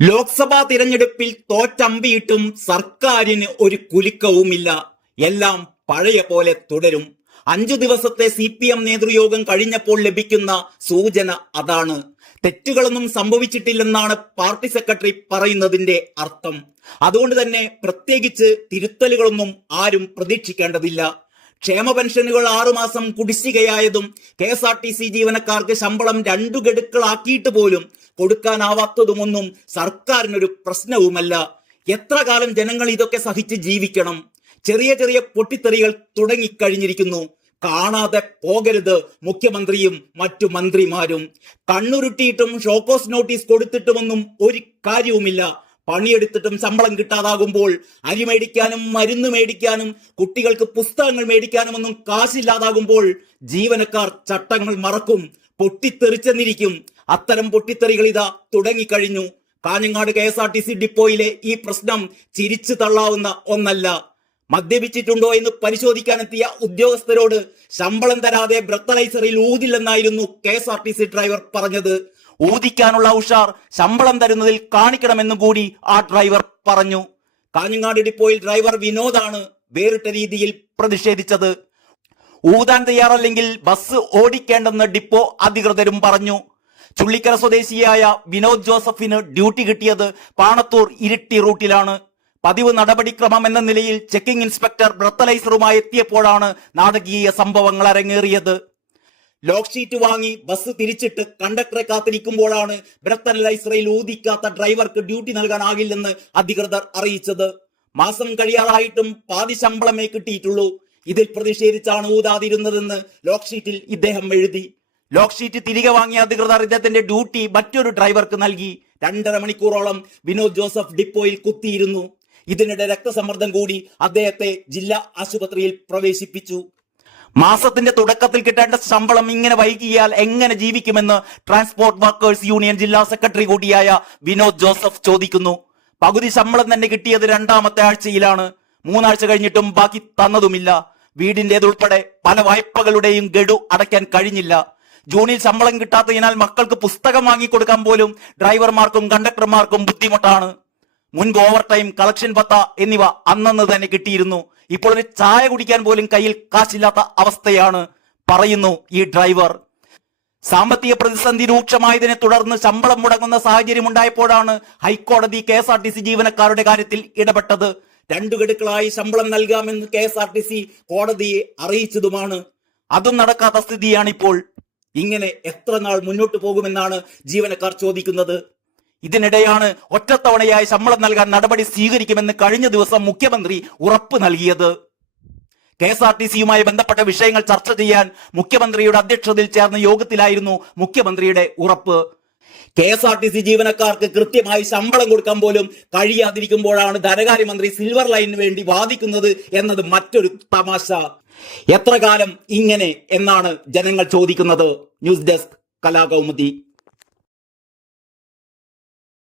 ലോക്സഭാ തിരഞ്ഞെടുപ്പിൽ തോറ്റമ്പിയിട്ടും സർക്കാരിന് ഒരു കുലുക്കവുമില്ല. എല്ലാം പഴയ പോലെ തുടരും. 5 ദിവസത്തെ CPM നേതൃയോഗം കഴിഞ്ഞപ്പോൾ ലഭിക്കുന്ന സൂചന അതാണ്. തെറ്റുകളൊന്നും സംഭവിച്ചിട്ടില്ലെന്നാണ് പാർട്ടി സെക്രട്ടറി പറയുന്നതിന്റെ അർത്ഥം. അതുകൊണ്ട് തന്നെ പ്രത്യേകിച്ച് തിരുത്തലുകളൊന്നും ആരും പ്രതീക്ഷിക്കേണ്ടതില്ല. ക്ഷേമ പെൻഷനുകൾ 6 മാസം കുടിശ്ശികയായതും KSRTC ജീവനക്കാർക്ക് ശമ്പളം 2 ഗഡുക്കളാക്കിയിട്ട് പോലും കൊടുക്കാനാവാത്തതുമൊന്നും സർക്കാരിനൊരു പ്രശ്നവുമല്ല. എത്ര കാലം ജനങ്ങൾ ഇതൊക്കെ സഹിച്ച് ജീവിക്കണം? ചെറിയ ചെറിയ പൊട്ടിത്തെറികൾ തുടങ്ങിക്കഴിഞ്ഞിരിക്കുന്നു. കാണാതെ പോകരുത് മുഖ്യമന്ത്രിയും മറ്റു മന്ത്രിമാരും. കണ്ണുരുട്ടിയിട്ടും ഷോക്കോസ് നോട്ടീസ് കൊടുത്തിട്ടുമൊന്നും ഒരു കാര്യവുമില്ല. പണിയെടുത്തിട്ടും ശമ്പളം കിട്ടാതാകുമ്പോൾ അരി മേടിക്കാനും മരുന്ന് മേടിക്കാനും കുട്ടികൾക്ക് പുസ്തകങ്ങൾ മേടിക്കാനുമൊന്നും കാശില്ലാതാകുമ്പോൾ ജീവനക്കാർ ചട്ടങ്ങൾ മറക്കും, പൊട്ടിത്തെറിച്ചെന്നിരിക്കും. അത്തരം പൊട്ടിത്തെറികൾ ഇതാ തുടങ്ങിക്കഴിഞ്ഞു. കാഞ്ഞങ്ങാട് KSRTC ഡിപ്പോയിലെ ഈ പ്രശ്നം ചിരിച്ചു തള്ളാവുന്ന ഒന്നല്ല. മദ്യപിച്ചിട്ടുണ്ടോ എന്ന് പരിശോധിക്കാനെത്തിയ ഉദ്യോഗസ്ഥരോട് ശമ്പളം തരാതെ ബ്രത്തലൈസറിൽ ഊതില്ലെന്നായിരുന്നു KSRTC ഡ്രൈവർ പറഞ്ഞത്. ഊതിക്കാനുള്ള ഉഷാർ ശമ്പളം തരുന്നതിൽ കാണിക്കണമെന്നു കൂടി ആ ഡ്രൈവർ പറഞ്ഞു. കാഞ്ഞങ്ങാട് ഡിപ്പോയിൽ ഡ്രൈവർ വിനോദാണ് വേറിട്ട രീതിയിൽ പ്രതിഷേധിച്ചത്. ഊതാൻ തയ്യാറല്ലെങ്കിൽ ബസ് ഓടിക്കേണ്ടെന്ന് ഡിപ്പോ അധികൃതരും പറഞ്ഞു. ചുള്ളിക്കര സ്വദേശിയായ വിനോദ് ജോസഫിന് ഡ്യൂട്ടി കിട്ടിയത് പാണത്തൂർ ഇരിട്ടി റൂട്ടിലാണ്. പതിവ് നടപടിക്രമം എന്ന നിലയിൽ ചെക്കിംഗ് ഇൻസ്പെക്ടർ ബ്രത്തലൈസറുമായി എത്തിയപ്പോഴാണ് നാടകീയ സംഭവങ്ങൾ അരങ്ങേറിയത്. ലോക്ക് ഷീറ്റ് വാങ്ങി ബസ് തിരിച്ചിട്ട് കണ്ടക്ടറെ കാത്തിരിക്കുമ്പോഴാണ് ബ്രത്തലൈസറിൽ ഊതിക്കാത്ത ഡ്രൈവർക്ക് ഡ്യൂട്ടി നൽകാനാകില്ലെന്ന് അധികൃതർ അറിയിച്ചത്. മാസം കഴിയാറായിട്ടും പാതി ശമ്പളമേ കിട്ടിയിട്ടുള്ളൂ. ഇതിൽ പ്രതിഷേധിച്ചാണ് ഊതാതിരുന്നതെന്ന് ലോക്ക് ഷീറ്റിൽ ഇദ്ദേഹം എഴുതി. ലോക്ക് ഷീറ്റ് തിരികെ വാങ്ങിയ അധികൃതർ ഇദ്ദേഹത്തിന്റെ ഡ്യൂട്ടി മറ്റൊരു ഡ്രൈവർക്ക് നൽകി. 2.5 മണിക്കൂറോളം വിനോദ് ജോസഫ് ഡിപ്പോയിൽ കുത്തിയിരുന്നു. ഇതിനിടെ രക്തസമ്മർദ്ദം കൂടി അദ്ദേഹത്തെ ജില്ലാ ആശുപത്രിയിൽ പ്രവേശിപ്പിച്ചു. മാസത്തിന്റെ തുടക്കത്തിൽ കിട്ടേണ്ട ശമ്പളം ഇങ്ങനെ വൈകിയാൽ എങ്ങനെ ജീവിക്കുമെന്ന് ട്രാൻസ്പോർട്ട് വർക്കേഴ്സ് യൂണിയൻ ജില്ലാ സെക്രട്ടറി കൂടിയായ വിനോദ് ജോസഫ് ചോദിക്കുന്നു. പകുതി ശമ്പളം തന്നെ കിട്ടിയത് 2ാമത്തെ ആഴ്ചയിലാണ്. 3 ആഴ്ച കഴിഞ്ഞിട്ടും ബാക്കി തന്നതുമില്ല. വീടിന്റേതുൾപ്പെടെ പല വായ്പകളുടെയും ഗഡു അടയ്ക്കാൻ കഴിഞ്ഞില്ല. ജൂണിൽ ശമ്പളം കിട്ടാത്തതിനാൽ മക്കൾക്ക് പുസ്തകം വാങ്ങിക്കൊടുക്കാൻ പോലും ഡ്രൈവർമാർക്കും കണ്ടക്ടർമാർക്കും ബുദ്ധിമുട്ടാണ്. മുൻപ് ഓവർ ടൈം, കളക്ഷൻ ഭത്ത എന്നിവ അന്നന്ന് തന്നെ കിട്ടിയിരുന്നു. ഇപ്പോൾ ഒരു ചായ കുടിക്കാൻ പോലും കയ്യിൽ കാശില്ലാത്ത അവസ്ഥയാണ്, പറയുന്നു ഈ ഡ്രൈവർ. സാമ്പത്തിക പ്രതിസന്ധി രൂക്ഷമായതിനെ തുടർന്ന് ശമ്പളം മുടങ്ങുന്ന സാഹചര്യം ഉണ്ടായപ്പോഴാണ് ഹൈക്കോടതി KSRTC ജീവനക്കാരുടെ കാര്യത്തിൽ ഇടപെട്ടത്. 2 ഗഡുക്കളായി ശമ്പളം നൽകാമെന്ന് KSRTC കോടതിയെ അറിയിച്ചതുമാണ്. അതും നടക്കാത്ത സ്ഥിതിയാണിപ്പോൾ. ഇങ്ങനെ എത്ര നാൾ മുന്നോട്ട് പോകുമെന്നാണ് ജീവനക്കാർ ചോദിക്കുന്നത്. ഇതിനിടെയാണ് ഒറ്റത്തവണയായി ശമ്പളം നൽകാൻ നടപടി സ്വീകരിക്കുമെന്ന് കഴിഞ്ഞ ദിവസം മുഖ്യമന്ത്രി ഉറപ്പ് നൽകിയത്. KSRTCയുമായി ബന്ധപ്പെട്ട വിഷയങ്ങൾ ചർച്ച ചെയ്യാൻ മുഖ്യമന്ത്രിയുടെ അധ്യക്ഷതയിൽ ചേർന്ന യോഗത്തിലായിരുന്നു മുഖ്യമന്ത്രിയുടെ ഉറപ്പ്. KSRTC ജീവനക്കാർക്ക് കൃത്യമായി ശമ്പളം കൊടുക്കാൻ പോലും കഴിയാതിരിക്കുമ്പോഴാണ് ധനകാര്യമന്ത്രി സിൽവർ ലൈനിന് വേണ്ടി വാദിക്കുന്നത് എന്നത് മറ്റൊരു തമാശ. എത്ര കാലം ഇങ്ങനെ എന്നാണ് ജനങ്ങൾ ചോദിക്കുന്നത്. News desk Kalakaumudi.